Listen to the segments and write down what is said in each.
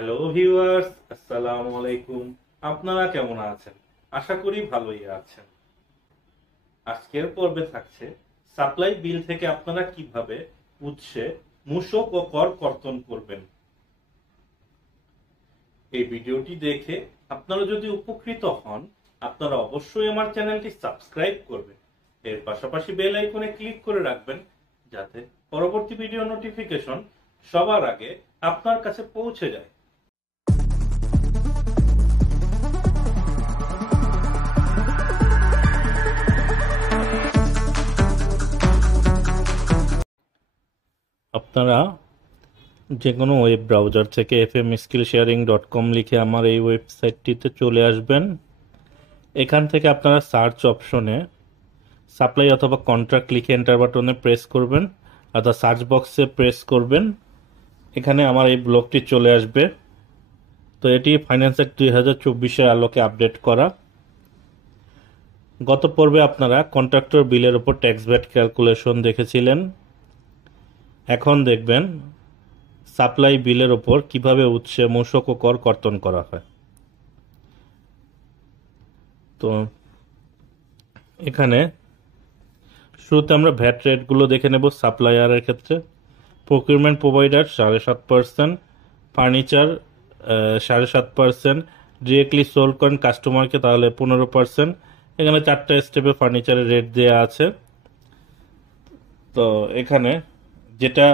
Hello viewers, আসসালামু আলাইকুম। আপনারা কেমন আছেন? আশা করি ভালোই আছেন। আজকের পর্বে থাকছে সাপ্লাই বিল থেকে আপনারা কিভাবে উৎসে মূসক ও কর কর্তন করবেন। এই ভিডিওটি দেখে আপনারা যদি উপকৃত হন, আপনারা অবশ্যই আমার চ্যানেলটি সাবস্ক্রাইব করবেন। এর পাশাপাশি বেল আইকনে ক্লিক করে রাখবেন, যাতে পরবর্তী ভিডিও নোটিফিকেশন সবার আগে আপনার কাছে পৌঁছে যায়। আপনারা যে কোনো ওয়েব ব্রাউজার থেকে fmskillsharing.com লিখে আমার এই ওয়েবসাইটটিতে চলে আসবেন। এখান থেকে আপনারা সার্চ অপশনে সাপ্লাই অথবা কন্ট্রাক্ট লিখে এন্টার বাটনে প্রেস করবেন, অর্থাৎ সার্চ বক্সে প্রেস করবেন। এখানে আমার এই ব্লগটি চলে আসবে। তো এটি ফাইন্যান্স অ্যাক্ট 2024-এর আলোকে আপডেট করা। গত পর্বে আপনারা কন্ট্রাক্টর বিলের উপর ট্যাক্স ভ্যাট ক্যালকুলেশন দেখেছিলেন। এখন দেখবেন সাপ্লাই বিলের ওপর কিভাবে উৎসে মূসক ও কর কর্তন করা হয়। তো এখানে শুরুতে আমরা ভ্যাট রেটগুলো দেখে নেব। সাপ্লায়ারের ক্ষেত্রে procurement provider 7.5%, furniture 7.5%, directly sold করেন কাস্টমারকে তাহলে 15%। এখানে 4টা স্টেপে ফার্নিচারের রেট দেওয়া আছে। তো এখানে যেটা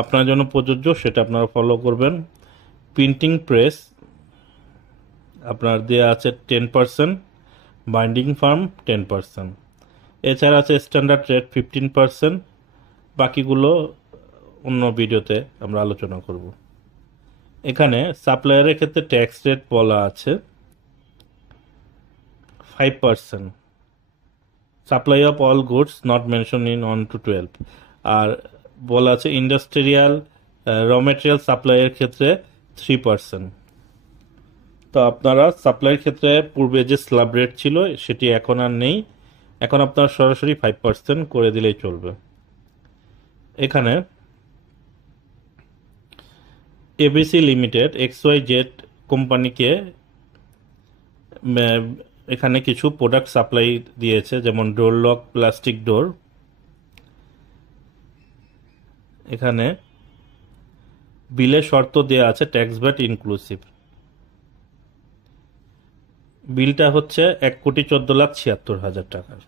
আপনার জন্য প্রযোজ্য সেটা আপনারা ফলো করবেন। প্রিন্টিং প্রেস আপনার দেওয়া আছে 10%, বাইন্ডিং ফার্ম 10%, এছাড়া আছে স্ট্যান্ডার্ড রেট 15%। বাকিগুলো অন্য ভিডিওতে আমরা আলোচনা করব। এখানে সাপ্লায়ারের ক্ষেত্রে ট্যাক্স রেট বলা আছে 5%, supply of all goods not mention in 1 to 12। আর বলা আছে ইন্ডাস্ট্রিয়াল র মেটেরিয়াল সাপ্লাইয়ের ক্ষেত্রে 3%। তো আপনারা সাপ্লাইয়ের ক্ষেত্রে পূর্বে যে স্ল্যাব রেট ছিল সেটি এখন আর নেই, এখন আপনারা সরাসরি 5% করে দিলেই চলবে। এখানে এবিসি লিমিটেড XYZ কোম্পানিকে এখানে কিছু প্রোডাক্ট সাপ্লাই দিয়েছে, যেমন ডোর লক, প্লাস্টিক ডোর। এখানে বিলে শর্ত দেয়া আছে ট্যাক্স ভ্যাট ইনক্লুসিভ। বিলটা হচ্ছে 1,14,76,000 টাকার।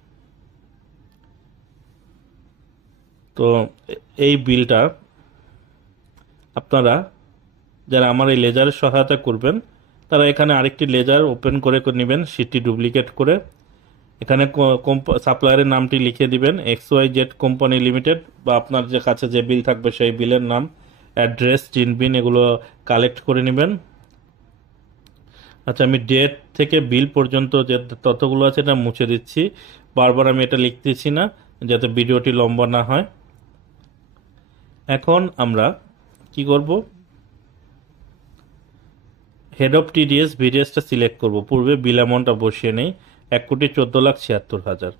তো এই বিলটা আপনারা যারা আমার এই লেজারের সহায়তা করবেন তারা এখানে আরেকটি লেজার ওপেন করে নেবেন, সেটি ডুপ্লিকেট করে এখানে সাপ্লায়ারের নামটি লিখে দিবেন XYZ কোম্পানি লিমিটেড, বা আপনার যে কাছে যে বিল থাকবে সেই বিলের নাম, অ্যাড্রেস, চিনবিন এগুলো কালেক্ট করে নেবেন। আচ্ছা, আমি ডেট থেকে বিল পর্যন্ত যে তথ্যগুলো আছে এটা মুছে দিচ্ছি, বারবার আমি এটা লিখতেছি না যাতে ভিডিওটি লম্বা না হয়। এখন আমরা কি করব, হেড অফ টিডিএস ভিডিএসটা সিলেক্ট করব। পূর্বে বিল অ্যামাউন্টটা বসিয়ে নেই 1,14,76,000।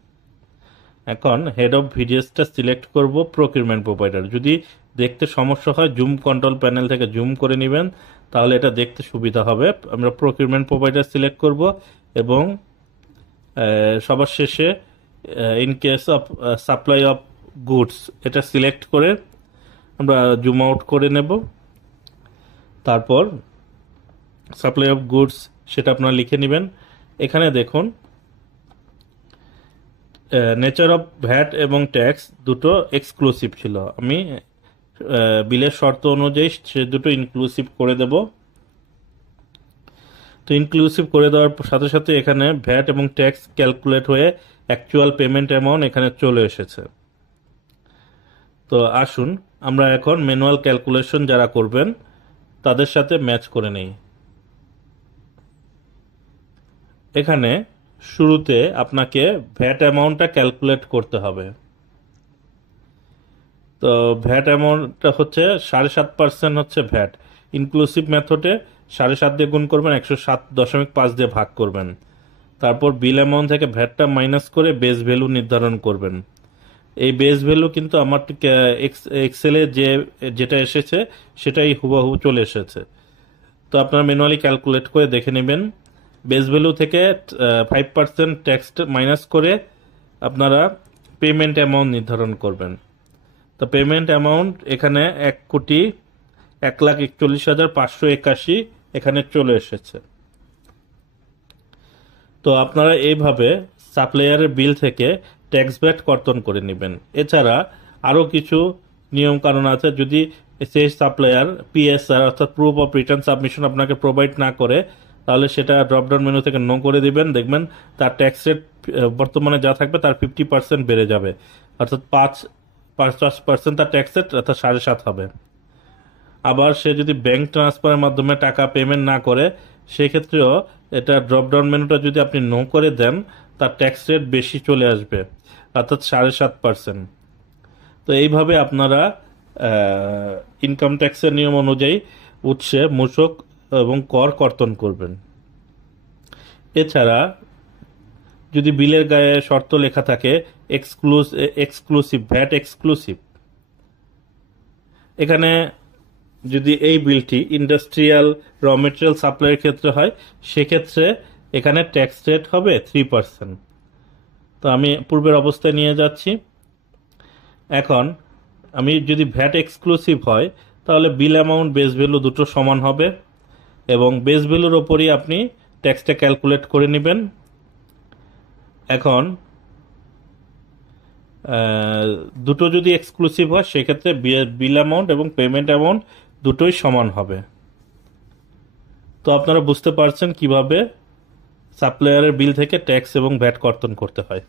এখন হেড অফ ভিডিএসটা সিলেক্ট করব প্রকিউরমেন্ট প্রোভাইডার। যদি দেখতে সমস্যা হয় জুম কন্ট্রোল প্যানেল থেকে জুম করে নেবেন, তাহলে এটা দেখতে সুবিধা হবে। আমরা প্রকিউরমেন্ট প্রোভাইডার সিলেক্ট করব এবং সবার শেষে in case of supply of goods এটা সিলেক্ট করে আমরা জুম আউট করে নেব। তারপর সাপ্লাই অফ গুডস সেটা আপনারা লিখে নেবেন। এখানে দেখুন নেচার অফ ভ্যাট এবং ট্যাক্স দুটো এক্সক্লুসিভ ছিল, আমি বিলের শর্ত অনুযায়ী সে দুটো ইনক্লুসিভ করে দেব। তো ইনক্লুসিভ করে দেওয়ার সাথে সাথে এখানে ভ্যাট এবং ট্যাক্স ক্যালকুলেট হয়ে অ্যাকচুয়াল পেমেন্ট অ্যামাউন্ট এখানে চলে এসেছে। তো আসুন আমরা এখন ম্যানুয়াল ক্যালকুলেশন যারা করবেন তাদের সাথে ম্যাচ করে নেই। এখানে শুরুতে আপনাকে ভ্যাট অ্যামাউন্টটা ক্যালকুলেট করতে হবে। তো ভ্যাট অ্যামাউন্টটা হচ্ছে 7.5% হচ্ছে ভ্যাট। ইনক্লুসিভ মেথডে 7.5 দিয়ে গুণ করবেন, 107.5 দিয়ে ভাগ করবেন। তারপর বিল অ্যামাউন্ট থেকে ভ্যাটটা মাইনাস করে বেস ভ্যালু নির্ধারণ করবেন। এই বেস ভ্যালু কিন্তু আমার এক্সেলে যেটা এসেছে সেটাই হুবহু চলে এসেছে। তো আপনারা ম্যানুয়ালি ক্যালকুলেট করে দেখে নেবেন। বেস ভ্যালু থেকে 5% ট্যাক্স মাইনাস করে আপনারা পেমেন্ট অ্যামাউন্ট নির্ধারণ করবেন। তো পেমেন্ট অ্যামাউন্ট এখানে 1,41,581 এখানে চলে এসেছে। তো আপনারা এইভাবে সাপ্লায়ারের বিল থেকে ট্যাক্স ভ্যাট কর্তন করে নেবেন। এছাড়া আরও কিছু নিয়ম কানুন আছে। যদি সেই সাপ্লায়ার পিএসআর অর্থাৎ প্রুফ অফ রিটার্ন সাবমিশন আপনাকে প্রোভাইড না করে, তাহলে সেটা ড্রপডাউন মেনু থেকে নো করে দিবেন। দেখবেন তার ট্যাক্স রেট বর্তমানে যা থাকবে তার 50% বেড়ে যাবে, অর্থাৎ 50% তার ট্যাক্স রেট অর্থাৎ 7.5 হবে। আবার সে যদি ব্যাংক ট্রান্সফারের মাধ্যমে টাকা পেমেন্ট না করে, সেক্ষেত্রেও এটা ড্রপডাউন মেনুটা যদি আপনি নো করে দেন, তার ট্যাক্স রেট বেশি চলে আসবে, অর্থাৎ 7.5%। তো এইভাবে আপনারা ইনকাম ট্যাক্সের নিয়ম অনুযায়ী উৎসে মূসক এবং কর কর্তন করবেন। এছাড়া যদি বিলের গায়ে শর্ত লেখা থাকে এক্সক্লুসিভ ভ্যাট এক্সক্লুসিভ, এখানে যদি এই বিলটি ইন্ডাস্ট্রিয়াল র মেটেরিয়াল সাপ্লাইয়ের ক্ষেত্রে হয়, সেক্ষেত্রে এখানে ট্যাক্স রেট হবে 3%। তো আমি পূর্বের অবস্থায় নিয়ে যাচ্ছি। এখন আমি যদি ভ্যাট এক্সক্লুসিভ হয়, তাহলে বিল অ্যামাউন্ট বেস ভ্যালু দুটো সমান হবে এবং বেস ভ্যালুর ওপরই আপনি ট্যাক্সটা ক্যালকুলেট করে নেবেন। এখন দুটো যদি এক্সক্লুসিভ হয়, সেক্ষেত্রে বিল অ্যামাউন্ট এবং পেমেন্ট অ্যামাউন্ট দুটোই সমান হবে। তো আপনারা বুঝতে পারছেন কিভাবে সাপ্লায়ারের বিল থেকে ট্যাক্স এবং ভ্যাট কর্তন করতে হয়।